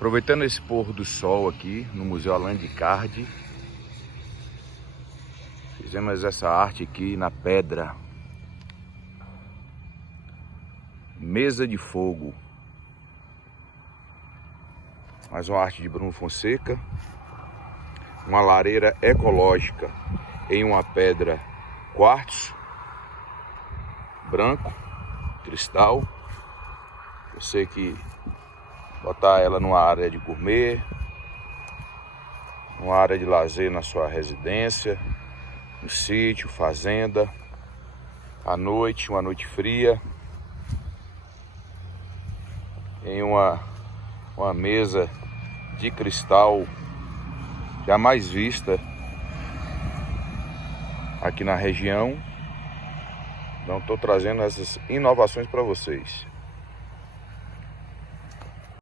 Aproveitando esse pôr do sol aqui no Museu Allan de Cardi, fizemos essa arte aqui na pedra. Mesa de fogo. Mais uma arte de Bruno Fonseca. Uma lareira ecológica em uma pedra quartzo, branco, cristal. Você que botar ela numa área de gourmet, numa área de lazer na sua residência, no sítio, fazenda, à noite, uma noite fria, em uma mesa de cristal jamais vista aqui na região. Então estou trazendo essas inovações para vocês.